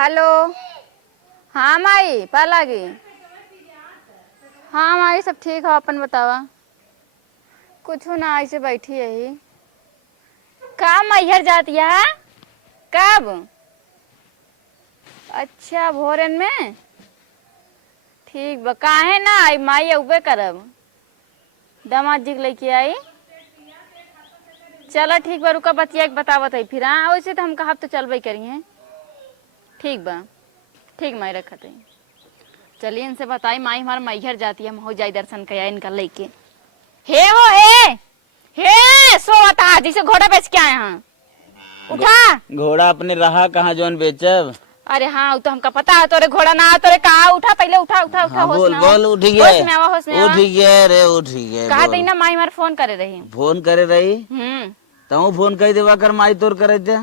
Hello. हाँ माई पा लागी। हाँ माई सब ठीक है, अपन बतावा। कुछ ना, ऐसे बैठी यही। का मैहर जाती है? कब? अच्छा भोरन में। ठीक बा, काहे ना आई माई अबे करब। दामाद जी के लेके आई। चला ठीक बा, रुका बतिया के बतावत है फिर। हाँ वैसे तो हम कहा तो चलबे करिए। ठीक बा, ठीक माई रखत है। चलिए इनसे बताई माई हमारा मैहर जाती है, हम हो जाए दर्शन कया इनका लेके। हे हो हे सोता जैसे घोड़ा बेच के आए हैं। उठा। घोड़ा अपने रहा कहाँ जोन बेचब। अरे हाँ तो हमका पता है तोरे घोड़ा ना तोरे कहा। उठा पहले, उठा उठा उठा। हाँ, होश बोल में बोल। उठ गए होश में आवा, होश में आवा। उठ गए रे, उठ गए। कहा तई ना माई हमारे फोन करे रही। फोन करे रही तू फोन कही देवा कर माई तोर करे थे।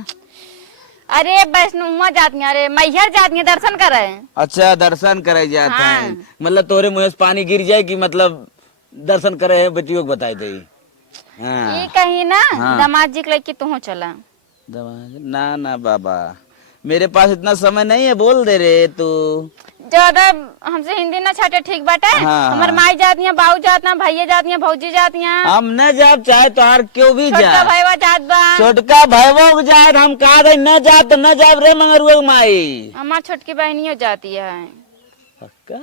अरे वैष्णो जाती है, अरे मैहर जाती है दर्शन करे। अच्छा दर्शन करे जाते हाँ। हैं, मतलब तोरे मुँह से पानी गिर जाए कि मतलब दर्शन करे है बच्चियों को बताई दे। हाँ। ये कहीं ना हाँ। दामाद जी के लेके तू चला। ना ना बाबा, मेरे पास इतना समय नहीं है, बोल दे रे तू। ज्यादा हमसे हिंदी ना छाटे, ठीक बाटे। हाँ। हमार माई जाती है, बाबू जाती है, भैया जाती है, भौजी जाती है। हम न जाब चाहे तोहार क्यों भी छोटका जा। भाईवा जात बा। छोटका भाईवो जाए हम कहा दे न जात न जाब रे मंगरुआ माई। हमार छोटकी बहनियों जाती है। पक्का?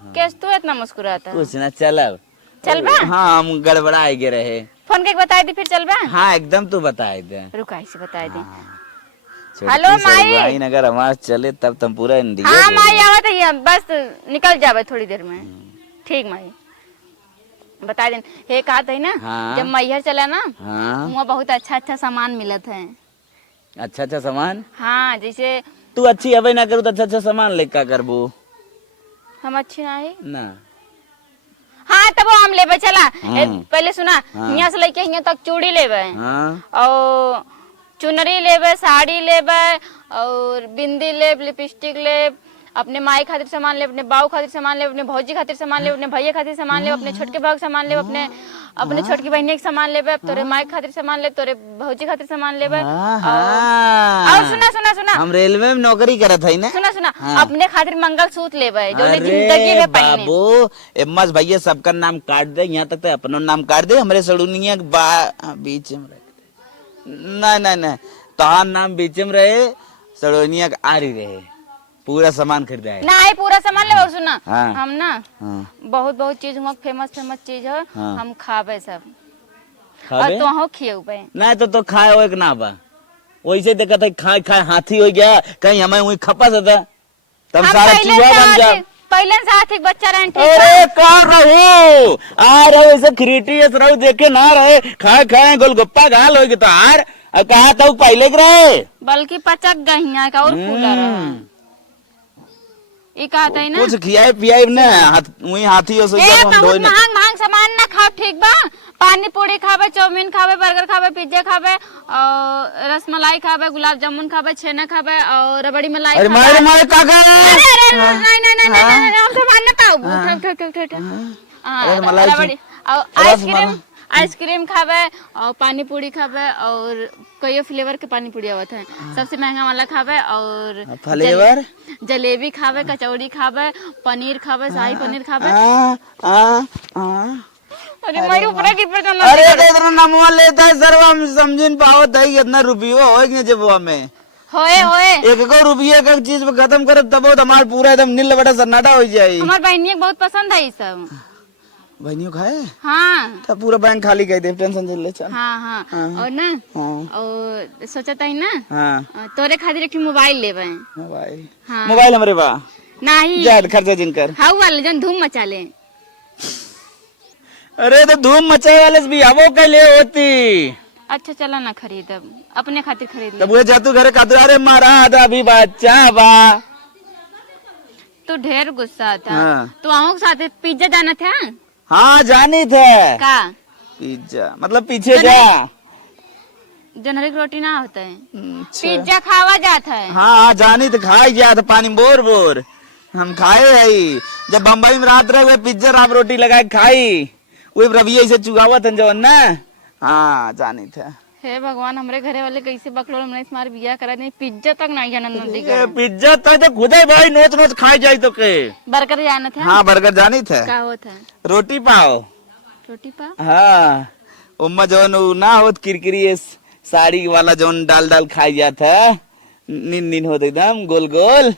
कैसे तू इतना मुस्कुराता है? कुछ न चलब। चल बा। हाँ हम गड़बड़ाए गे रहे। फोन करके बताई दी फिर चल बा। हाँ एकदम तू बताए दे। रुका ऐसे बताई दी। हेलो माई। अगर हमारे चले तब तुम पूरा इंडिया। हाँ माई आवत है, बस निकल जावे थोड़ी देर में। ठीक माई बता देन। हे कहा था ना। हाँ। जब मैहर चला ना। हाँ। वहाँ बहुत अच्छा अच्छा सामान मिलत है। अच्छा अच्छा सामान। हाँ जैसे तू अच्छी अबे ना करू तो अच्छा अच्छा सामान ले का करबू। हम अच्छी ना है ना। हाँ तब हम लेबे चला। हाँ। पहले सुना। हाँ। यहाँ से लेके यहाँ तक चूड़ी लेबे। हाँ। और चुनरी लेबे, साड़ी लेबे, और बिंदी लेब, लिपस्टिक लेब। अपने माई खातिर सामान ले, अपने बाऊ खातिर सामान ले, अपने भौजी खातिर सामान ले, अपने भैया खातिर सामान ले, अपने छोटके भाग सामान ले, अपने अपने छोटकी बहनी के सामान लेबे, तोरे माई खातिर सामान ले, तोरे भौजी खातिर सामान लेबे। और सुना सुना सुना। हम रेलवे में नौकरी करत है ना। सुना सुना। हाँ। अपने खातिर मंगलसूत्र लेबे जो अरे जिंदगी में पहने। बाबू एम्मस भैया सबका नाम काट दे, यहाँ तक तो अपना नाम काट दे। हमरे सड़ुनिया बीच में रख दे। नहीं नहीं नहीं, तोहार नाम बीच में रहे, सड़ुनिया आ रही रहे। पूरा सामान खरीदा है ना, पूरा सामान ले। और सुना। हाँ। हम ना। हाँ। बहुत बहुत चीज हुआ, फेमस फेमस चीज है। हाँ। हम खाबे सब। खाबे? और तो खिएबे। नहीं तो खाए हो ना बा। वैसे देखा था खाए खाए हाथी हो गया, कहीं हमें वही खपस था तब सारा चीज बन जा। पहले से आर्थिक बच्चा रहे। अरे कहाँ रहो आ रहे ऐसे क्रिएटिव रहो, देखे ना रहे खाए खाए गोलगप्पा घाल होगी तो हार कहा था पहले के रहे, बल्कि पचक गहिया का और फूला रहा। ये कहता है ना कुछ खियाए पियाए ना वही हाथी हो बहुत महंग महंग सामान ना खाओ, ठीक बा। पानी पूरी खावे, चाउमीन खावे, बर्गर खावे, पिज्जा खावे, और रसमलाई खावे, गुलाब जामुन खावे, छेना खावे, और रबड़ी मलाई खावे। मारे मारे काका नहीं नहीं नहीं नहीं हम सामान ना खाओ। ठक ठक ठक ठक। रबड़ी और आइसक्रीम आइसक्रीम खावे, और पानी पूरी खावे, और कई फ्लेवर के पानी पूरी आवत है। सबसे महंगा वाला खावे, और फ्लेवर जलेबी खावे, कचौड़ी खावे, पनीर खावे, शाही पनीर खावे। अरे मेरे ऊपर की पे ना। अरे तो इतना नमवा लेता है सर, हम समझ पावत है कितना रुपया होएंगे जब वो हमें होए होए एक को रुपया का चीज पे खत्म करे तब हमारा पूरा एकदम नील बड़ा सन्नाटा हो जाए। हमार बहनिया बहुत पसंद है ये सब। बहनियों खाए हाँ तब पूरा बैंक खाली कर दे, टेंशन से ले चल। हाँ हाँ, हाँ। और ना। हाँ। और सोचता है ना। हाँ। तोरे खातिर एक मोबाइल लेवे। मोबाइल। हाँ। मोबाइल हमारे बा नहीं ज्यादा खर्चा जिनकर। हाँ वाले जन धूम मचा ले। अरे तो धूम मचाए वाले से भी आवो के लिए होती। अच्छा चला ना खरीद, अपने खातिर खरीद ले। तब वो जातू घरे खातू अरे मारा अभी बच्चा बा। तू ढेर गुस्सा था। हाँ। तू आओ के साथ पिज्जा जाना था। हाँ जानी थे का पिज्जा मतलब पीछे जा। जनहरी की रोटी ना होता है, अच्छा। पिज्जा खावा जाता है। हाँ जानी तो खाई गया था पानी बोर बोर हम खाए है। जब बम्बई में रात रहे पिज्जा रात रोटी लगा खाई वही रवि से चुगावा था जो ना। हाँ जानी था। हे भगवान, हमरे घरे वाले कैसे बकलोल हमने मार बिया करा नहीं, पिज्जा तक नहीं जाना नंदी ये का। पिज्जा तो खुद ही भाई नोच नोच खाई जाई तो के। बर्गर जाना था। हाँ बर्गर जानी था। का होता है? रोटी पाओ। रोटी पा। हाँ उम्मा जौन उ ना होत किरकिरी साड़ी वाला जौन डाल डाल खाई जाता है, नीन नीन होते एकदम गोल गोल।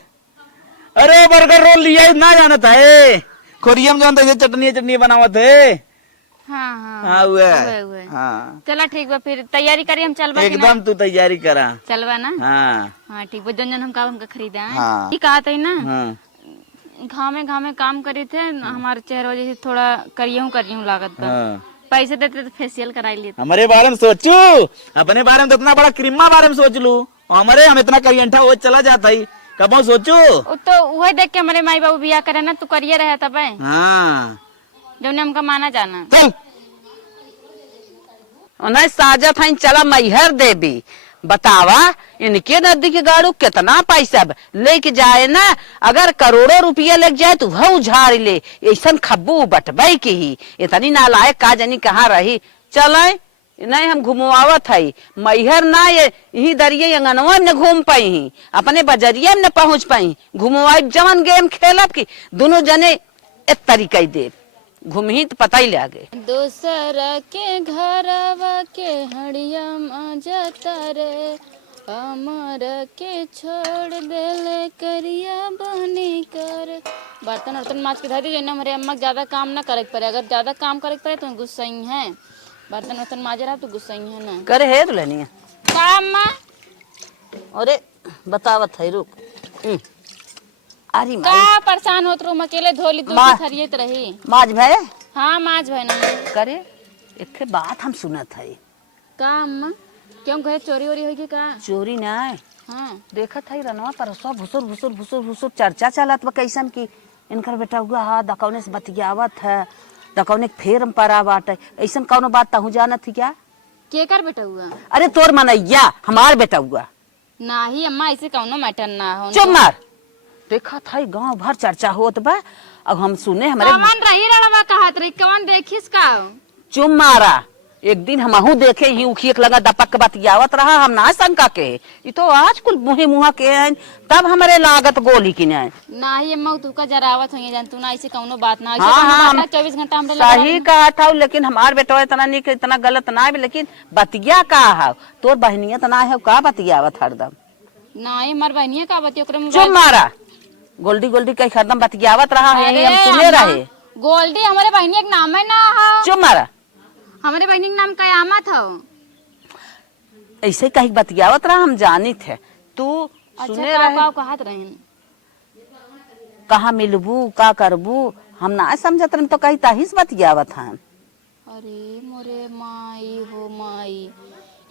अरे बर्गर रोल लिया ना जाना था खोरियम जौन तो चटनी चटनी बनावत है। हाँ हाँ हाँ हुआ हुए। हाँ चला ठीक बा, फिर तैयारी करी हम चलबा कि ना? एकदम तू तैयारी करा। चलबा ना? हाँ हाँ ठीक बा, जन जन हम का खरीदा है। हाँ। ये कहा था ना, हाँ घामे घामे काम करे थे, हमारे चेहरे वजह से थोड़ा करियूं लागत बा। हाँ पैसे देते तो फेशियल करा लेते। हमारे बारे में सोचू, अपने बारे में तो इतना बड़ा क्रीमा बारे में सोच लू, हमारे हम इतना करियंठा वो चला जाता ही कब सोचू। तो वही देख के हमारे माई बाबू बिया करे ना, तू करिए रहे तब हाँ जो ने हमका माना जाना। चल उन्हें साजत है चला मैहर देवी, बतावा इनके नदी के गाड़ू कितना पैसा लेके जाए ना, अगर करोड़ों रुपया लग जाए तो वह उझाड़ ले, ऐसा खब्बू बटबई की ही इतनी नालायक का जानी कहाँ रही। चले नहीं हम घुमवावत है मैहर ना, ये यही दरिये अंगनवा में घूम पाई ही, अपने बजरिया में पहुंच पाई, घुमवाई जवन गेम खेलब की दोनों जने एक तरीका दे घूमी तो पता ही लगे। दूसरा के घरवा के हड़िया मजता रे, अमर के छोड़ देले करिया बनी कर। बर्तन वर्तन माज के धरी जो हमारे अम्मा ज्यादा काम ना करे पड़े, अगर ज्यादा काम करे पड़े तो गुस्सा ही है। बर्तन वर्तन माजे रहा तो गुस्सा ही है ना। करे है दुल्हनिया का अम्मा? अरे बतावत है रुक। अरे का परेशान होत रो, अकेले धोली दूध खरियत रही। माज भाई हाँ माज भाई ना करे एक बात हम सुनत है। का अम्मा? क्यों घरे चोरी वोरी होगी का? चोरी ना हाँ देखत है रनवा पर सब भुसुर भुसुर भुसुर भुसुर चर्चा चलत बा कैसन की इनकर बेटा हुआ हा दकौने से बतियावत है, दकौने फेर में परा बाटे, ऐसन कौनो बात तहु जानत थी क्या? के कर बेटा हुआ? अरे तोर मनैया हमार बेटा हुआ नाही अम्मा, ऐसे कौनो मैटर ना हो। चुप मार, देखा था गांव भर चर्चा होत बा, अब हम सुने हमारे कौन रही रणवा कहत रही, कौन देखिस का? चुप मारा, एक दिन हमहू देखे ही उखियक लगा दपक बतियावत रहा, हम ना शंका के ये तो आज कुल मुहे मुहा के हैं, तब हमारे लागत गोली की नहीं। नाही अम्मा तू का जरावत होई जान, तू ना ऐसे कौनो बात ना, हाँ, हाँ, 24 घंटा हमरे सही कहा था, लेकिन हमार बेटा इतना नहीं इतना गलत ना है, लेकिन बतिया का है तोर बहनिया तो ना है का बतियावत हरदम। नाही हमार बहनिया का बतिया ओकरे चुप मोबाइल। मारा, गोल्डी गोल्डी कहीं हरदम बतियावत रहा है, अरे हम सुने अम्मा, रहे। गोल्डी हमारे बहनिया के नाम है ना हा। चुप मारा, हमारे बहनी के नाम कयामत हो। ऐसे कहीं बतियावत रहा हम जानी थे, तू सुने अच्छा रहे। कहत रहे कहाँ मिलबू का करबू हम ना समझत रहे, तो कहीं ताहिस बतियावत हैं। अरे मोरे माई हो माई,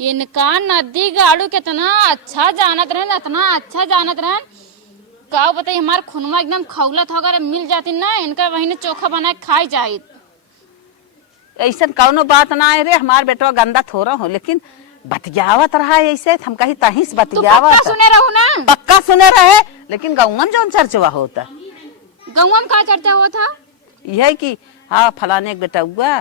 इनका नदी गाड़ू कितना अच्छा जानत रहे, इतना अच्छा जानत रहे का बताई, हमार खुनवा एकदम खौलत हो, अगर मिल जाती ना इनका वही ने चोखा बना के खाई जाए। ऐसा कौनो बात ना है रे, हमार बेटवा गंदा थोड़ा हो, लेकिन बतियावत रहा ऐसे हम कहीं ताहिस तू बतियावत पक्का सुने रहू ना? पक्का सुने रहे, लेकिन गौमन जौन चर्चवा होता गौवा में का चर्चा हुआ था? यह कि हाँ फलाने के बेटा हुआ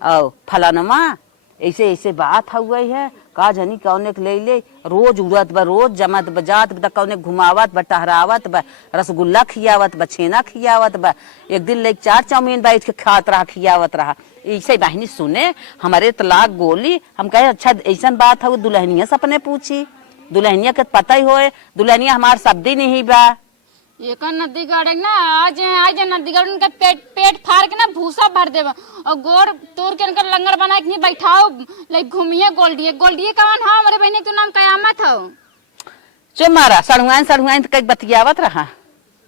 और फलानमा ऐसे ऐसे बात हुआ है, का जनी कौने के ले रोज उड़त बा, रोज जमत बजात बा, कौने घुमावत बा, टहरावत बा, रसगुल्ला खियावत बा, छेना खियावत बा, एक दिन लेके 4 चाउमीन बैठ के खात रहा खियावत रहा। ऐसे बहनी सुने हमारे तलाक गोली, हम कहे अच्छा ऐसा बात है, दुल्हनिया से अपने पूछी, दुल्हनिया के पता ही होए, दुल्हनिया हमार शब्दी नहीं बा। एक नदी गाड़े ना आज नदी गाड़ उनका पेट फाड़ के ना भूसा भर देवा और गोड़ तोड़ के उनका लंगर बना के नहीं बैठाओ, लाइक घूमिए गोल्डिए गोल्डिए कौन हो? हमारे बहनी के नाम कयामत हो। चुप मारा, सड़ुआइन तो कहीं बतियावत रहा।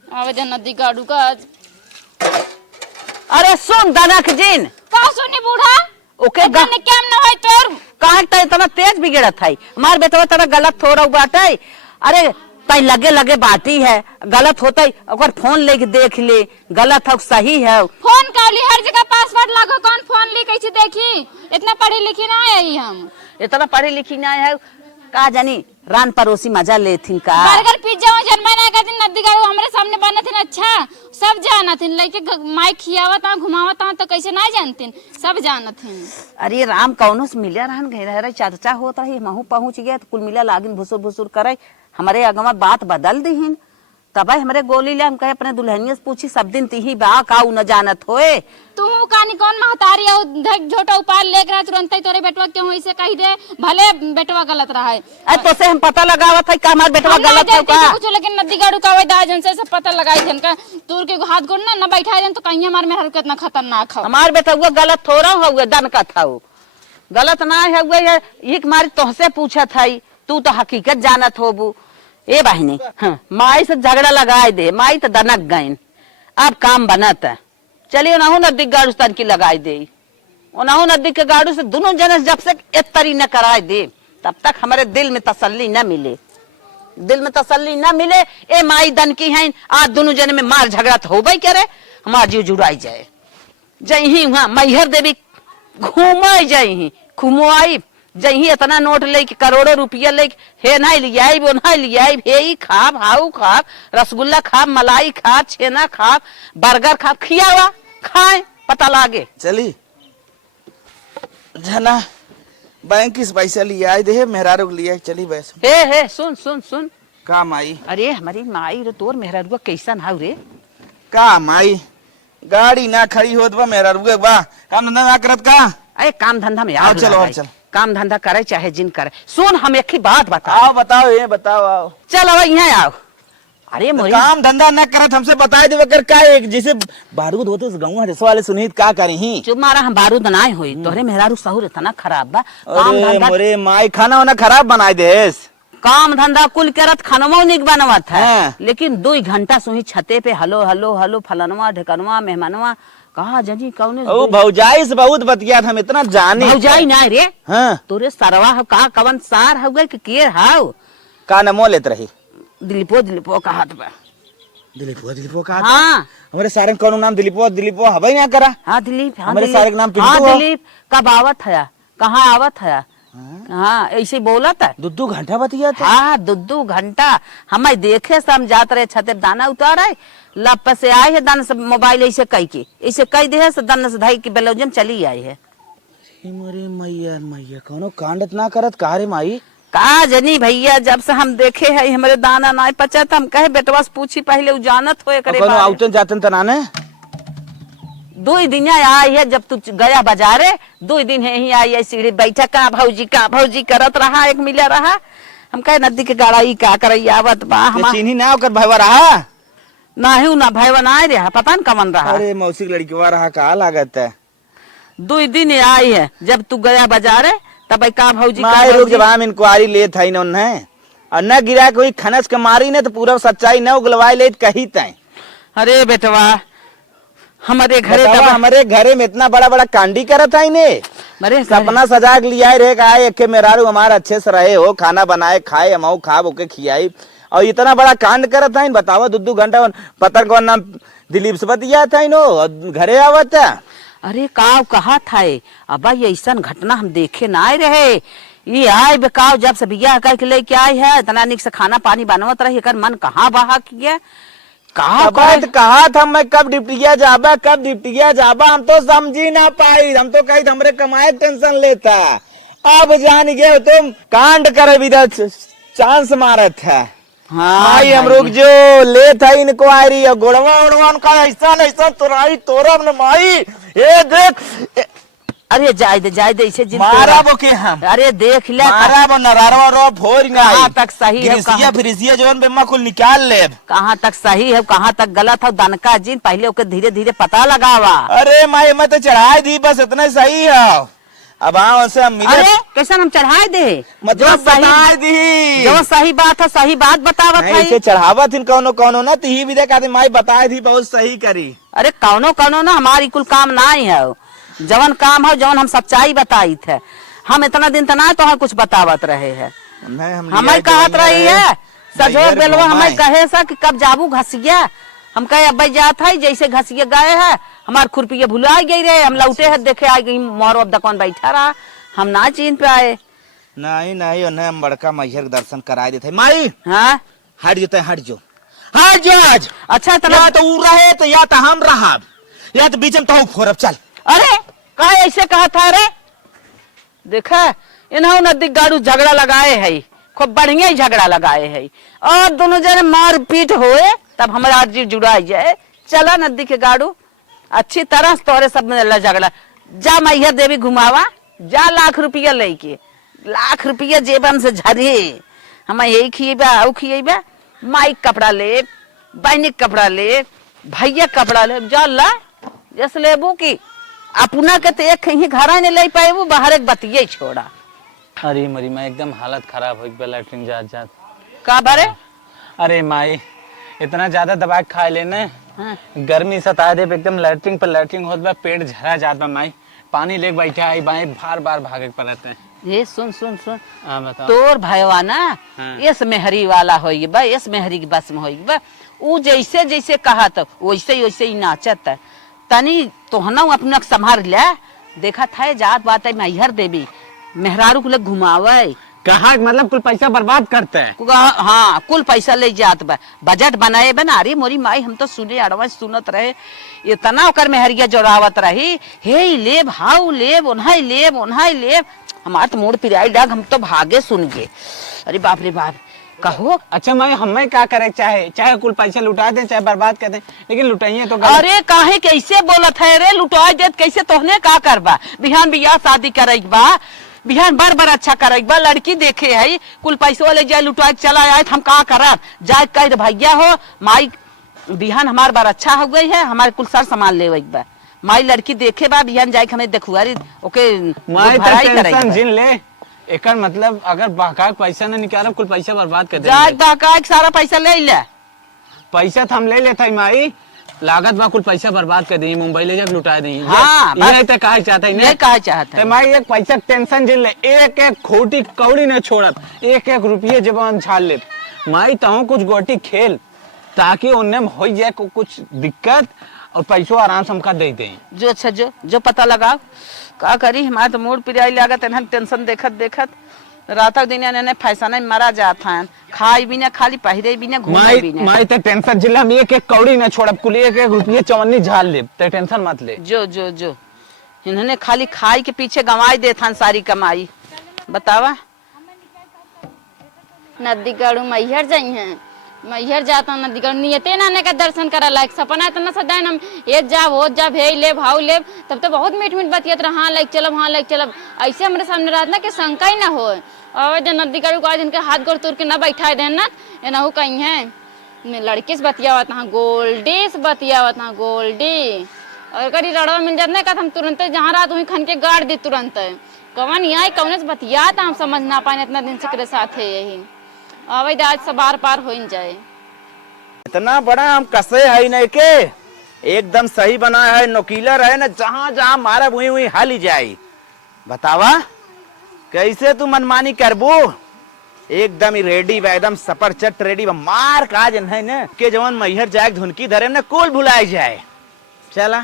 आवे जन नदी गाड़ू का। अरे सुन दनक जिन का सुनी बूढ़ा ओके ने क्या ना होय तोर काहे त इतना तेज बिगड़त है, हमार बेटवा तेरा गलत थोड़ा बाटे। अरे तई लगे लगे बाटी है, गलत होता है ओकर फोन लेके देख ले, गलत है सही है। फोन काली हर जगह पासवर्ड लागो, कौन फोन ली कैसे देखी? इतना पढ़ी लिखी ना है हम, इतना पढ़ी लिखी ना है, का जानी रान पड़ोसी मजा लेथिन का। बर्गर पिज्जा में जन्मा ना कर दिन नदी गाड़ू हमारे सामने बनत है अच्छा सब जानत है लइके माई खियावत घुमावत तो कैसे ना जानतीन सब जानत है। अरे राम कौनो से मिलिया रहन गए चर्चा होत रही महू पहुंच गया तो कुल मिला लागिन भुसुर भुसुर करे हमारे अगवा बात बदल दीहिन तब हमारे गोली ले हम कहे अपने दुल्हनिया से पूछी सब दिन तीही बा का न जानत होए तू कानी कौन महतारी हो झोटा उपार लेकर रहा तुरंत ही तोरे बेटवा क्यों ऐसे कही दे भले बेटवा गलत रहा है। तो से हम पता लगावत है का हमार बेटवा गलत है का कुछ लेकिन नदी गाड़ू का वैदा जन से सब पता लगाई जन का दूर के हाथ गोड़ ना बैठा जन तो कहीं हमार में हरकत ना खतरनाक हो हमार बेटा वो गलत थोड़ा हुए दन का था गलत ना है हुए एक मारी तोहसे पूछा था तू तो हकीकत जानत होबू ए बहनी हाँ, माई से झगड़ा लगाए दे माई तो दनक गईन अब काम बनत है चलिए ओनाहू नदी गाड़ू तन की लगाई दे ओनाहू नदी के गाड़ू से दोनों जने जब से एतरी न कराए दे तब तक हमारे दिल में तसल्ली न मिले दिल में तसल्ली न मिले ए माई दन की है आज दोनों जने में मार झगड़ा तो हो करे हमार जीव जुड़ाई जाए जही वहां मैहर देवी घूमाई जाही घुमवाई जही इतना नोट ले करोड़ों रुपया ले हे ना लियाई वो ना लियाई हे खाब हाउ खाब रसगुल्ला खाब मलाई खाब छेना खाब बर्गर खाब खियावा खाए पता लागे चली जना बैंक किस पैसा लिया दे मेहरारू लिया चली बस हे सुन सुन सुन का माई अरे हमारी माई रे तोर मेहरारू कैसा हाउ रे का माई गाड़ी ना खड़ी होत बा मेहरारू बा काम धंधा ना करत का अरे काम धंधा में आओ चलो और चल काम धंधा करे चाहे जिन करे सुन हम एक ही बात बता आओ बताओ ये बताओ आओ चल अब यहाँ आओ अरे मोरी काम धंधा न करत हमसे बताए देवे कर का एक जैसे बारूद होते उस गांव हरसो वाले सुनीत का करी ही चुप मारा हम बारूद ना होई तोहरे मेहरारू सहूर इतना खराब बा काम अरे धंधा मोरे माई खाना वाना खराब बनाए देस काम धंधा कुल करत खानवा निक बनवत है हाँ। लेकिन 2 घंटा सुही छते पे हलो हलो हलो फलनवा ढकनवा मेहमानवा कहा जजी कौने ओ भौजाई से बहुत बतियात हम इतना जानी भौजाई ना रे हां तोरे सरवा ह का कवन सार हो गए कि के हाउ का नमो लेत रही दिलीपो का हाथ पे दिलीपो का हाँ हमारे सारे कौन नाम दिलीपो हवाई ना करा हाँ दिलीप हाँ हमारे दिलीप, सारे नाम हाँ पिंटू हो। दिलीप कब आवत है कहाँ आवत है हाँ ऐसे बोलत है 2 घंटा बतियात है हाँ 2 घंटा हमें देखे हम जात रहे छते दाना उतार आए लप से आए है दाना से मोबाइल ऐसे कई के ऐसे कई दे से दाना से धाई के बेलौजन चली आई है मरे मैया कोनो कांडत ना करत का रे माई का जनी भैया जब से हम देखे है हमारे दाना ना पचा हम कहे बेटवा से पूछी पहले उ जानत होए करे कोनो आउतन जातन तनाने 2 दिन आई है जब तू गया बाजारे 2 दिन है ही आई है सीढ़ी बैठा का भौजी करत रहा एक मिला रहा हम कहे नदी के गाड़ी का करई आवत बा हम चीनी ना ओकर भैवा रहा ना ही ना भैया ना रहा पता न कमन रहा अरे मौसी की लड़की रहा का लागत है 2 दिन आई है जब तू गया बाजारे तब का भौजी माई लोग जब हम इंक्वायरी ले था इन्होंने और न गिरा कोई खनस के मारी ने तो पूरा सच्चाई न उगलवाई ले कही तय अरे बेटवा हमारे घरे में इतना बड़ा कांडी करत है इन्हें सपना सजा के लिया रहे का एक मेहरारू हमारा अच्छे से रहे हो खाना बनाए खाए हम खाब ओके खियाई और इतना बड़ा कांड करत है बताओ 2 घंटा पता कौन नाम दिलीप से बतिया था इनो घरे आवत है अरे काव कहा था अब ऐसा घटना हम देखे ना आए रहे ये आए बेकाव जब से बिया कह के लेके आई है इतना निक से खाना पानी बनवत रही कर मन कहाँ बहा किया कहा था मैं कब डिप्टिया जाबा हम तो समझी ना पाई हम तो कही हमरे कमाए टेंशन लेता अब जान गए तुम कांड करे विदा चांस मारत है हाँ हम रुक जो ले था इंक्वायरी और गोड़वा उड़वा का ऐसा तोराई तोरब न माई ये देख अरे जाय दे इसे मारा वो के हम अरे देख ले मारा वो नरारवा रो फोड़ ना कहाँ तक सही है फिरिसिया जोन पे मैं कुल निकाल ले कहाँ तक सही है कहाँ तक गलत है दनका जिन पहले ओके धीरे धीरे पता लगावा अरे माई मैं तो चढ़ाई दी बस इतना सही है अब से हम मिले अरे कैसा हम चढ़ाए दे मतलब बता दी जो सही बात है सही बात बतावत है इसे चढ़ावा थी कौनो ना ती भी देखा माई बताए थी बहुत सही करी अरे कौनो ना हमारी कुल काम ना ही है जवन काम है जवन हम सच्चाई बताई थे हम इतना दिन तना तो कुछ बतावत रहे है हमें कहत रही है सजो बेलवा हमें कहे सा कि कब जाबू घसिया हम कहे अब जात है जैसे घसिया गए है हमार खुरपिया भुला गई रहे हम लौटे है देखे आ गई मोर अब दुकान बैठा रहा हम ना चीन पे आए नहीं उन्हें हम बड़का मैहर के दर्शन कराए देते माई हाँ हट जो हाँ जो आज अच्छा या तना तो ऊ रहे तो या तो हम रहा या तो बीच में तो फोरब चल। अरे कहा ऐसे कहा था रे देखा इन्हों नदी गाड़ू झगड़ा लगाए है खूब बढ़िया ही झगड़ा लगाए है और दोनों जने मार पीट होए तब हमारा जीव जुड़ाई जाए। चला नदी के गाड़ू अच्छी तरह से तोरे सब में लड़ झगड़ा जा मैहर देवी घुमावा जा लाख रुपया लेके लाख रुपया जेबन से झरे हम यही खिएबा आउ खिएबा माइक कपड़ा ले बैनिक कपड़ा ले भैया कपड़ा ले जा ला जैसे लेबू की अपना के तो एक कहीं घर नहीं ले पाए बाहर एक बतिये छोड़ा। अरे मरी माँ एकदम हालत खराब हो गई लैट्रिन जात जात। का बारे अरे माई इतना ज्यादा दवा खा लेने हाँ। गर्मी सता दे एकदम लैट्रिन पर लैट्रिन होत बा पेट झरा जात बा माई पानी लेके बैठा आई बाई बार बार भागे पड़ते हैं। ये सुन सुन सुन हाँ बताओ। तोर भयवा ना हाँ। इस मेहरी वाला होई बा इस मेहरी के बस में होई बा ऊ जैसे जैसे कहा तो वैसे ही नाचत है तनी तोहना अपना संभार ले देखा था जात बात है मैहर देवी मेहरारू को लोग घुमावे कहा मतलब कुल पैसा बर्बाद करते हैं। हाँ कुल पैसा ले जात बा बजट बनाए बना अरे मोरी माई हम तो सुने अड़वा सुनत रहे इतना ओकर मेहरिया जोड़ावत रही हे लेब हाउ लेब ओन्हाई लेब हमार तो मोड़ पिराई डाग हम तो भागे सुन के अरे बाप रे बाप कहो। अच्छा माई हमें क्या करे चाहे कुल पैसा लुटा दें चाहे बर्बाद कर दें लेकिन लुटाइए तो गलत। अरे काहे कैसे बोलत है रे लुटाई देत कैसे तोहने का करबा बिहान बियाह शादी करैक बा बिहान बार अच्छा करैक बा लड़की देखे है कुल पैसा ले जाए लुटाए चला आए हम का करब जाए कह भैया हो माई बिहान हमार बार अच्छा हो गई है हमारे कुल सर सामान ले बा माई लड़की देखे बा बिहान जाए हमें देखुआरी ओके माई तो भराई टेंशन करैक जिन ले एकर मतलब अगर बाका पैसा न निकालब कुल पैसा बर्बाद कर जाए देंगे। बाका सारा पैसा ले ले पैसा तो हम ले लेते माई लागत बा कुल पैसा बर्बाद कर दी मुंबई ले जाकर लुटा दी। हाँ, ये तो कहा चाहता है नहीं कहा चाहता तो माई एक पैसा टेंशन जिन ले एक खोटी कौड़ी न छोड़त एक रुपये जब हम झाड़ ले माई तहु कुछ गोटी खेल ताकि उन्हें हो जाए कुछ दिक्कत और पैसों आराम से हमका दे दें। जो अच्छा जो पता लगाओ का करी हमारे तो मूड पिराई लागत है टेंशन देखत रात दिन ने फैसा नहीं मरा जाता है खाई भी ना खाली पहिरे भी ना घूमे भी ना माई तो टेंशन जिला हम एक कौड़ी न छोड़ब कुल एक रुपये चवन्नी झाड़ ले तो टेंशन मत ले। जो इन्होंने खाली खाई के पीछे गंवाई देता सारी कमाई बतावा। नदी गढ़ू मैहर जाई हैं मैहर जाता नदी गढ़ नियते नाने का दर्शन करा लायक सपना इतना सदान हम ये जाब हो जाब हे ले भाव ले तब तो बहुत मीठ बतियत रहा हाँ लाइक चलब ऐसे हमारे सामने रहत ना कि शंका ही ना हो और जो नदी गढ़ू को जिनके हाथ गोड़ तोड़ के ना बैठा देन ना ये ना कहीं है लड़की से बतियावत हाँ गोल्डी से बतियावत हाँ गोल्डी और करी लड़वा मिल जात ना हम तुरंत जहाँ रात वहीं खन के गाड़ दी तुरंत कवन यहाँ कौन से बतियात हम समझ ना पाए इतना दिन से साथ है यही अवैध आज से बार पार हो जाए। इतना बड़ा हम कसे है नहीं के एकदम सही बना है नोकीला रहे ना जहाँ जहाँ मारा वही हाली जाए। बतावा कैसे तू मनमानी करबो एकदम ही रेडी बा एकदम सपर चट रेडी बा मार काज नहीं न के जवन मैहर जाए धुनकी धरे न कुल भुलाए जाए चला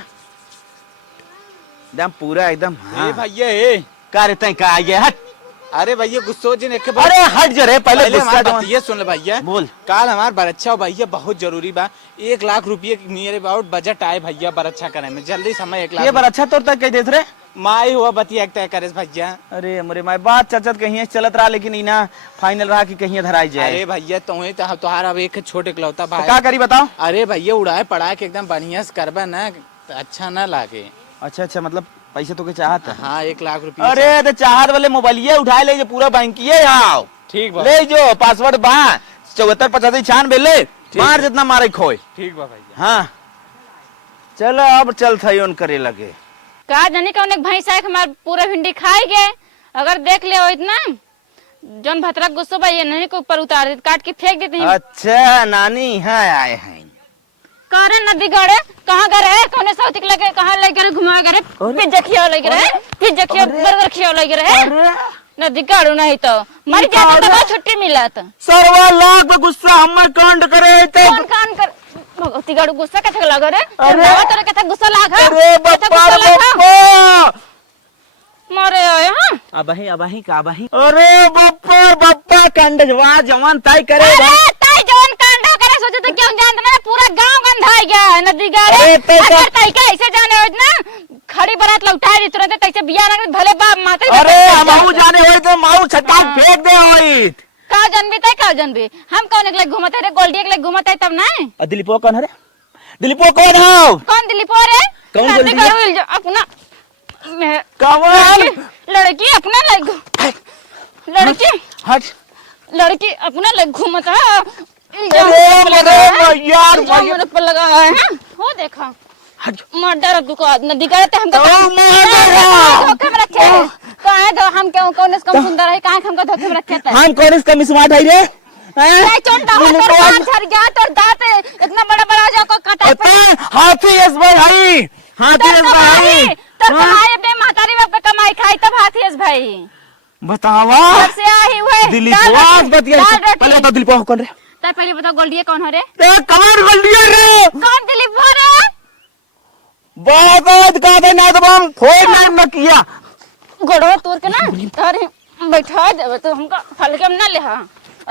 एकदम पूरा एकदम। हाँ। भैया का रहते का आइए हट अरे भैया गुस्सो जी ने अरे हट जा रे पहले गुस्सा जवन ये सुन ले भैया बोल। काल हमार बरच्छा भैया बहुत जरूरी बा 1 लाख रुपये नियर अबाउट बजट आए भैया बरच्छा करे में जल्दी समय 1 लाख ये बार अच्छा तौर तक कह देत रे माई हुआ बतिया तय करे भैया। अरे हमरे माय बात चचत कहीं चलत रहा लेकिन इना फाइनल रहा कि कहीं धराई जाए। अरे भैया तुम्हें तोहार अब एक छोटे इकलौता तो भाई का करी बताओ। अरे भैया उड़ाए पढ़ाए के एकदम बढ़िया से करबा ना अच्छा ना लागे। अच्छा मतलब पैसे तो के चाहत है। हाँ 1 लाख रुपये। अरे तो चाहत वाले मोबाइल उठा ले जो पूरा बैंकिए आओ ठीक बा ले जो पासवर्ड बा 74 85 96 ले मार जितना मारे खोए। ठीक बा भैया। हाँ चलो अब चल थई उन करे लगे का जाने कौन एक भैंस है हमार पूरा भिंडी खाई गए अगर देख ले हो इतना जौन भतरा गुस्सो भाई नहीं के ऊपर उतार देते काट के फेंक देते हैं। अच्छा नानी है आए हैं करे नदी गड़े कहाँ गए रहे कौन साउथ लगे कहाँ ले गए घुमा गए पिज्जा खिया लगे रहे पिज्जा खिया बर्गर खिया लगे रहे नदी गड़ू नहीं तो मर जाता तो बहुत छुट्टी मिला था सरवा लाख गुस्सा हमर कांड करे ते कौन कान कर भगवती गड़ू गुस्सा कैसे लगे रे अरे तेरे कैसे गुस्सा लागा अरे बप्पा मारे आए हाँ अबही का अबही अरे बप्पा कांड जवा जवान ताई करे अरे ताई जवान कांड करे सोचे तो क्यों जा है नदी गाड़े अरे तो अगर तैका ऐसे जाने हो ना खड़ी बारात लौटाए दी तुरंत तैसे बिया ना भले बाप माते अरे हमहू जाने होई तो माऊ छटका फेंक दे होई का जानबी तय का जानबी हम कौन एक लग घुमते रे गोल्डी एक लग घुमते तब ना दिलीपो कौन है रे दिलीपो कौन हो कौन दिलीप हो रे कौन नदी गोल्डी है? गाड़ू अपना कौन लड़की अपना लग लड़की हट लड़की अपना लग घूमता है अरे यार मेरे पर लगा है हो देखा मर्डर दुकान नदी का हम धोखे में रखे कहां दो हम क्यों कौन इसका सुंदर है कहां हमको धोखे में रखे थे हम कौन इसका मिसमाट है रे नहीं चोंटा हो तो कान झड़ गया तो दांत इतना बड़ा बड़ा हो जाओ काटा पे हाथी एस भाई हाथी एस भाई तो कमाई अपने मातारी बाप पे कमाई खाई तब हाथी एस भाई बतावा से आई हुए दिलीप बतिया पहले बता दिलीप कौन रे तो पहले बताओ गोल्डी कौन हो रे कौन गोल्डी रे कौन दिलीप हो रे बहुत का दे ना तो हम फोन ना किया गोड़वा तोड़ के ना तारे बैठा देवे तो हमका हल्के में ना ले हां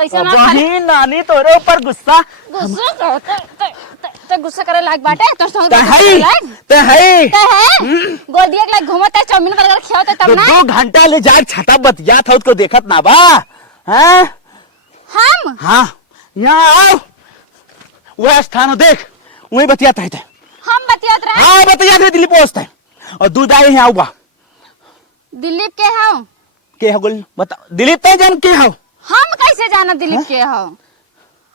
ऐसा ना वही नानी तोरे ऊपर गुस्सा गुस्सा तो गुस्सा करे लायक बाटे तो ते है गोल्डी एक लायक घूमता चाउमीन बर्गर खियावते तब ना 2 घंटा ले जा छटा बतिया था उसको देखत ना बा हैं हम हां यहाँ आओ वो स्थान देख वही बतियाता है हम बतियात रहे हाँ बतिया थे दिलीप पोस्ट है और दूध आए हैं आऊगा दिलीप के हो के हो गोल बता दिलीप ते जन के हो हम कैसे जाना दिलीप के हो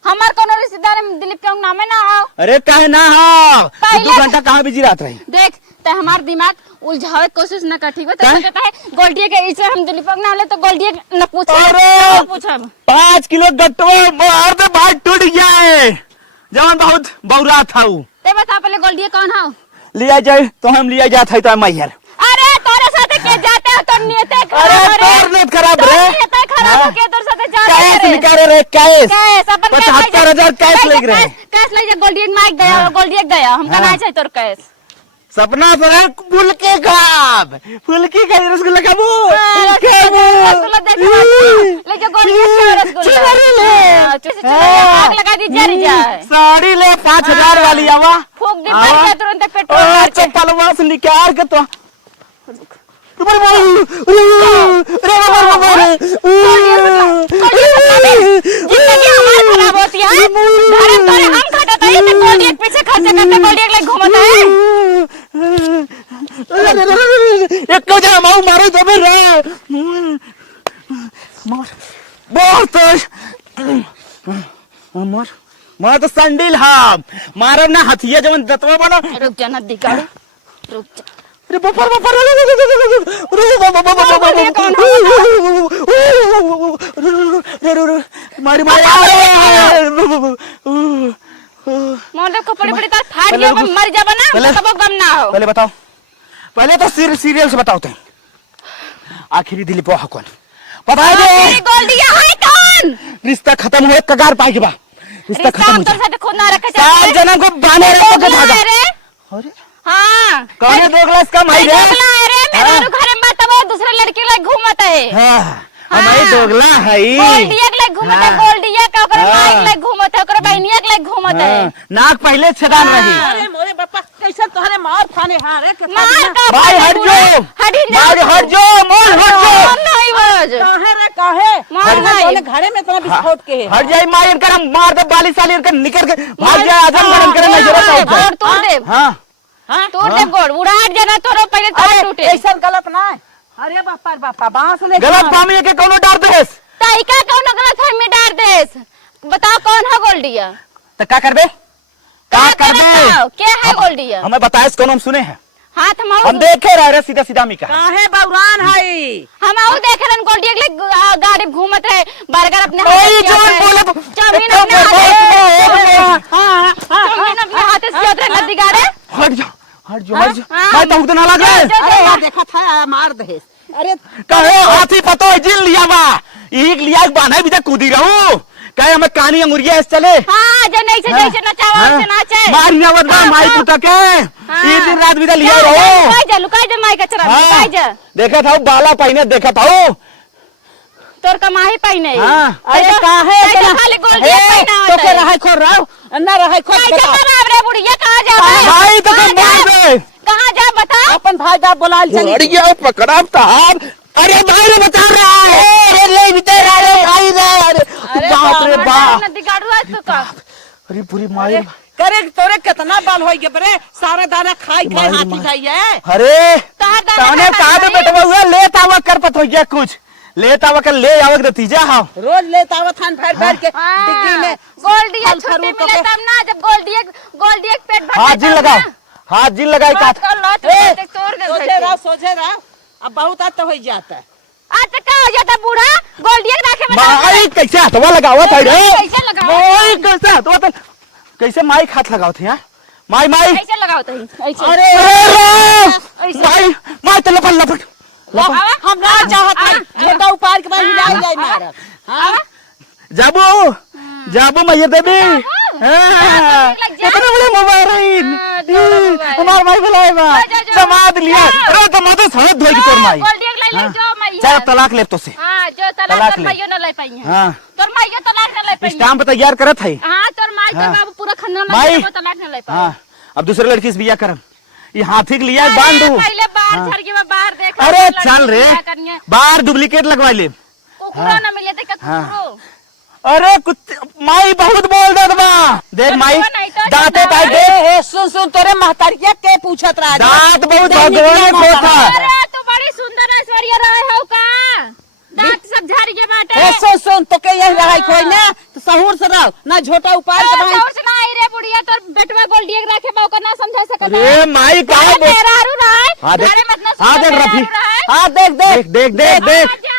हमार कोनो रिश्तेदार में दिलीप के नामे ना हो अरे काहे ना हो 2 घंटा कहाँ बिजी रहत रही देख ते हमार दिमाग उलझावे की कोशिश न कर ठीक है तो कहता है गोल्डी के इसे हम दिलीप के नाम ले तो गोल्डी न पूछे अरे! पूछब 5 किलो गट्टो मार दे भाई टूट गया है जवान बहुत बौरा था वो ते बता पहले गोल्डी कौन हो लिया जाए तो हम लिया जात है तो मैहर अरे तोरे साथे के जाते हो तो नियते अरे तोर नियत खराब रे नियते खराब हो के तोरे साथे जाते कैश निकाले रे कैश कैश अपन 75,000 कैश लग रहे कैश ले जा गोल्डी माइक गया गोल्डी गया हम कहां चाहिए तोर कैश सपना तो है फुलके खाब फुलकी का रसगुल्ला खाबो रसगुल्ला देखा ले जा गोल्डी रसगुल्ला आग लगा दी जरी जाए साड़ी ले 5,000 वाली आवा फूक दी मार के तुरंत पेट्रोल मार के चप्पलवा से निकाल के तो जिंदगी हमारी खराब होती है धर्म तोरे हम खटाता है तो गोल्डी के पीछे खर्च करते गोल्डी के लिए घूमता है एक को जा माऊ मारो तो फिर मार बहुत मार मार तो संडील हम मारब ना हथिया जवन दतवा बना रुक जा ना दिगाड़ू रुक जा अरे बपर बपर मारी मारी मोर कपड़े बड़े तार फाड़ गया मैं मर जाबा ना तब गम ना हो पहले बताओ पहले तो सीरियल से बताओ तुम आखिरी दिलीप वहा कौन बता दे गोल्डिया है कौन रिश्ता खत्म हुए कगार पाई के बा रिश्ता खत्म हो तोर साथे खुद ना रखे सात जन्म को बाने रे तो धागा अरे हां कौन 2 गिलास कम आई रे दोगला है रे मेरा घर में बात वो दूसरे लड़की ले घूमता है हां हमारी दोगला है गोल्डिया के ले घूमता है गोल्डिया का ओकरे माइक ले घूमता है ओकरे बहनिया के ले घूमता है नाक पहले छदान रही अरे मोरे बापा कैसे तोहरे मार खाने हारे के मार का भाई हट जो हटी भाई हट जो मोर हट जो नहीं बज काहे रे काहे मार भाई तोने घरे में इतना विस्फोट के है हट जाई मार कर मार दे 42 साल इनके निकल के भाग जाए आजम गरम करे नजर से और तोड़ दे हां हां तोड़ दे गोड़ उड़ाट जाना तोरो पहले तार टूटे ऐसा गलत ना है अरे बापा बापा बांस ले गलत फहमी के कोनो डर देस ताई का कौन गलत फहमी डार देस बताओ कौन है गोल्डिया तो क्या करबे क्या करबे क्या है गोल्डिया हमें बताए कौन हम सुने हैं हाथ हम देखे रहे सीधा सीधा मिका काहे बौरान है हम और देख रहे गोल्डिया के लिए गाड़ी घूमत रहे बर्गर अपने ओए जोन बोले तो चाउमीन अपने हां चाउमीन अपने हाथ से सियात रहे नदी गाड़े हट जा हट जा हट जा मैं तो उतना लग रहा अरे यार देखा था मार दे अरे कहे हाथी पतो है जिल लिया बा एक लिया बांधा भी तक कूदी रहूं कहे हमें कानी अंगुरिया ऐसे चले हां जो नहीं से जैसे नचावा वैसे नाचे मारने वत बा माई पुता के ये दिन रात भी लिया रहो लुकाई जा माई का चरा लुकाई जा देखा था बाला पहने देखा था तोर कमाही पहिने हाँ। अरे काहे कैसे इतना खाली गोल्डिया पहिना तो के रहे खो रहो ना रहे खो कैसे बताओ। खराब रे बुढ़िया कहाँ जा भाई तो के मार दे कहाँ जा बता अपन भाई बाप बुला चली बुढ़िया पकड़ा तार। अरे भाई रे बता रहा है अरे ले भीतर आ रे भाई रे अरे बाप रे बाप। नदी गाड़ू आज तो का अरे पूरी माई करे तोरे कितना बाल होई गे रे सारा दाना खाई खाई हाथी खाई है। अरे दाना ताने खा कादे खाई। बेटवा हुआ ले तावा कर पत हो गया कुछ ले तावा कर ले आवक नतीजा हां रोज लेता हुआ थान फाड़ फाड़ के डिग्री में गोल्डिया फल छुट्टी फरूट मिले के। तब ना जब गोल्डिया पेट भर हाथ जिल लगाओ हाथ जिल लगाई का सोचे रहो अब बहुत आज तो हो जाता है। आज तक का हो जाता बूढ़ा गोल्डिया रखे माई कैसे हाथवा लगावा था रे कैसे लगाओ माई कैसे हाथवा था कैसे माई हाथ लगाओ थे यार माई माई कैसे लगाओ तही ऐसे अरे माई माई तो लपट लपट हम ना चाहत है झोटा उपार के बाद हिला जाए मारा हां जाबू जाबू मैया देवी इतने बड़े मोबाइल हमार भाई बुलाए बा दमाद लिया अरे दमाद सड़क धोई की तोर माई गोल्डिया लाई ले जो मैं चल तलाक ले तो से हां जो तलाक तलाक ले। माइयो ना ले पाई है हां तोर माइयो तलाक ना ले पाई स्टाम्प तैयार करत है हां तोर माई हाँ। के बाबू पूरा खन्ना माई। में तलाक ना ले पाई हां अब दूसरे लड़की से बियाह करम ये हाथी के लिया बांध दू पहले बाहर झड़ के बाहर देख अरे चल रे बाहर डुप्लीकेट लगवा ले कुकुरा ना मिले ते हाँ। कुकुरो अरे कुछ माई बहुत बोल दे बा देख माई दांते ताई दे ए सुन सुन तोरे महतारिया के पूछत रहा दांत बहुत भगवान को था अरे तू बड़ी सुंदर ऐश्वर्या राय हो का दांत सब झड़ के बाटे ए सुन सुन तो के यही रहा कोई ना तो सहूर से रहो ना झोटा उपार के भाई सोच ना आई रे बुढ़िया तोर बेटवा गोल्डिया के रखे बाऊ का ना समझा सकत अरे माई का अरे मेरा रू राय हाँ देख अरे मत ना हाँ देख रफी हां देख देख देख देख देख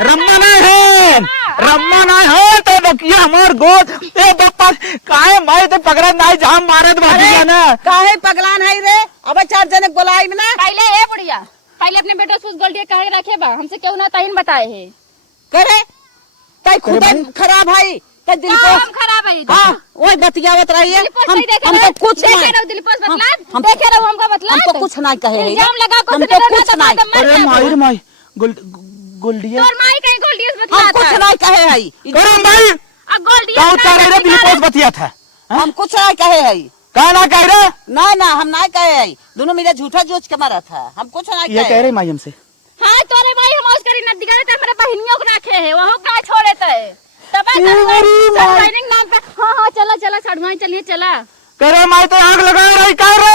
रम्मा नहीं है रम्मा नहीं है तो बकिया हमार गोद ए बप्पा काहे माई ते पकड़ा नहीं जाम मारे तो भागी ना काहे पगलान है रे अब चार जने बुलाई में ना पहले ए बुढ़िया पहले अपने बेटो से गोल्डिया काहे रखे बा हमसे क्यों ना ताइन बताए है करे तै खुद खराब है तै दिल को हम खराब है हां ओए बतियावत रही है हम हम तो कुछ देखे नहीं रहो दिलपोस बतला हम- देखे रहो हमका बतला हमको कुछ नहीं कहे इल्जाम लगा हम कुछ तो कुछ नहीं अरे माई रे माई गोल्डिया तोर माई कहीं गोल्डिया से बतला हम कुछ नहीं कहे है अरे माई आ गोल्डिया का उतारे रे दिलपोस बतिया था हम कुछ नहीं कहे है का ना कह रे ना ना हम नहीं कहे है दोनों मेरा झूठा जोच के मारा था हम कुछ नहीं ये कह कहे रही माई हमसे हां तोरे भाई हम उसकरी नदी गए थे मेरे बहनियों को रखे है वहां का छोड़े थे तब ट्रेनिंग नाम पे हां हां चला चला साढ़वाई चलिए चला करे माई तो आग लगा रही कर रे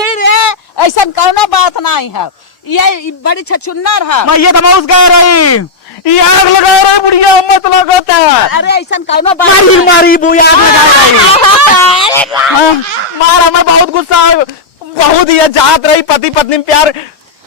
नहीं रे ऐसा कौनो बात नहीं है ये बड़ी छछुन्नर है मैं ये धमाउस गा रही ये आग लगा रही बुढ़िया मत लगाता अरे ऐसा कौनो बात मारी नहीं। मारी बुआ आग लगा रही हाँ, मारा मैं बहुत गुस्सा है बहुत ही जात रही पति पत्नी में प्यार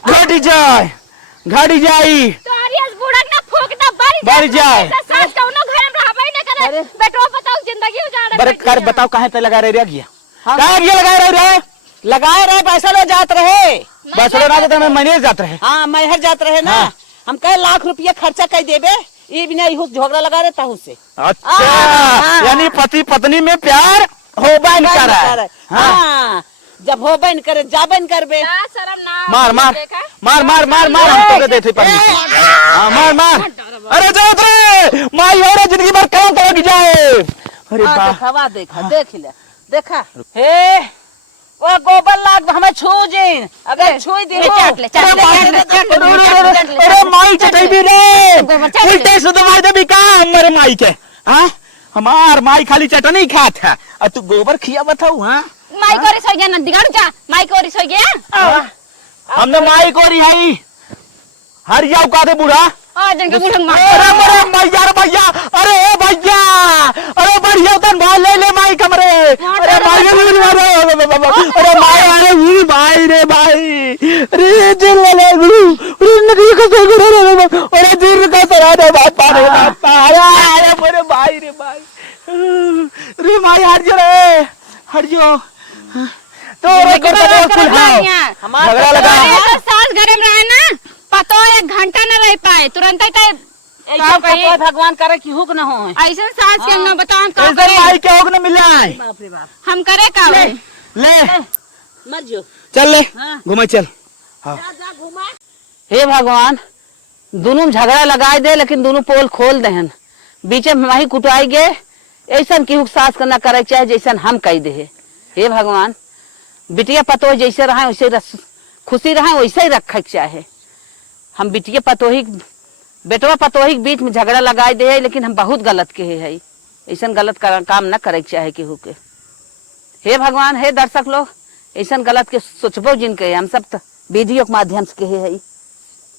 घटी जाई तोरी अस बुड़क ना फूकता बढ़ जाए। सास कौनो घर में रहबे ना करे बेटो बताओ जिंदगी उजाड़ बरे कर बताओ कहाँ ते लगा रहे रे गिया हाँ। कहाँ गिया लगा रहे रे लगाए रहे पैसा ले जात रहे बस ना जाते मैं महीने जाते रहे हाँ मैहर जात रहे ना हाँ। हम कहे लाख रुपया खर्चा कर देबे ये भी नहीं झगड़ा लगा रहता हूँ से अच्छा हाँ। यानी पति पत्नी में प्यार होबा नहीं कर रहा है हाँ। हाँ जब हो बन करे जा बन करबे ना शर्म ना मार मार मार मार मार मार हम तो देते पर हाँ मार मार अरे जाओ रे माई और जिंदगी भर कहाँ तक जाए अरे हाँ, बा देखा देखा देख ले देखा हे वो गोबर लाग हमें छू जी अगर छुई दी हो चाट ले, चाट ले, अरे माई चटाई भी रे उल्टे से दवाई दे भी का हमारे माई के हाँ हमार माई खाली चटनी खात है और तू गोबर खिया बताऊ हाँ माई को रिस हो गया नदी गाड़ू जा माई को रिस हो गया हमने माई को रिहाई हर जाओ का दे बूढ़ा आ जन के बुढ़ंग मार अरे भैया रे भैया अरे ए भैया अरे बढ़िया तन भाई ले ले माई कमरे अरे भाई अरे माई अरे वो भाई रे भाई अरे दिल ले गुरु अरे नदी का से गुरु अरे दिल का सरा दे बापा रे बापा अरे मेरे भाई रे भाई रे माई हट जो तो रे कर दे सुलझाओ झगड़ा लगा सास घर में रहे ना पतो 1 घंटा न रह पाए तुरंत कोई भगवान करे कि हुक न हो ऐसा सास के ना बताओ हम का इधर करे माई के होग न मिला है बाप रे बाप हम करे का ले मर जो चल ले हाँ। घुमा चल जा घुमा हे भगवान दोनों में झगड़ा लगाए दे लेकिन दोनों पोल खोल देहन बीच में माही कुटाई गे ऐसा केहू सास करना करे चाहे जैसन हम कह दे हे भगवान बिटिया पतो जैसे रहा वैसे खुशी रहा वैसे ही रखे चाहे हम बिटिया पतोही बेटवा पतोही के बीच में झगड़ा लगाए दे लेकिन हम बहुत गलत के है ऐसा गलत काम न करे चाहे केहू के हे भगवान हे दर्शक लोग ऐसा गलत के सोचबो जिनके हम सब वीडियो के माध्यम से कहे है।